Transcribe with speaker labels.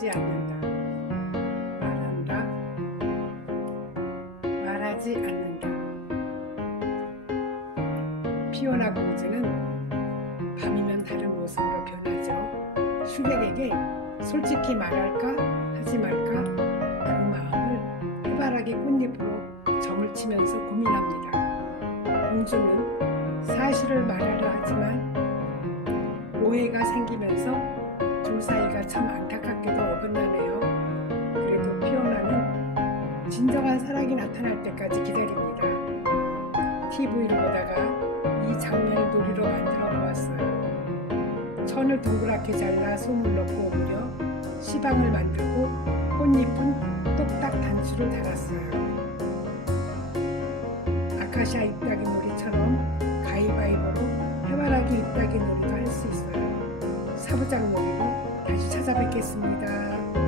Speaker 1: 말하지 않는다. 말한다. 말하지 않는다. 피오나 공주는 밤이면 다른 모습으로 변하죠. 슈렉에게 솔직히 말할까 하지 말까 그 마음을 해바라기 꽃잎으로 점을 치면서 고민합니다. 공주는 사실을 말하려 하지만 오해가 생기면서 둘 사이가 참 안타깝게도 어 진정한 사랑이 나타날 때까지 기다립니다. TV를 보다가 이 장면을 놀이로 만들어 보았어요. 천을 동그랗게 잘라 솜을 넣고 오므려 시방을 만들고 꽃잎은 똑딱 단추를 달았어요. 아카시아 잎따기 놀이처럼 가위바위보로 해바라기 잎따기 놀이도 할 수 있어요. 사부작 놀이로 다시 찾아뵙겠습니다.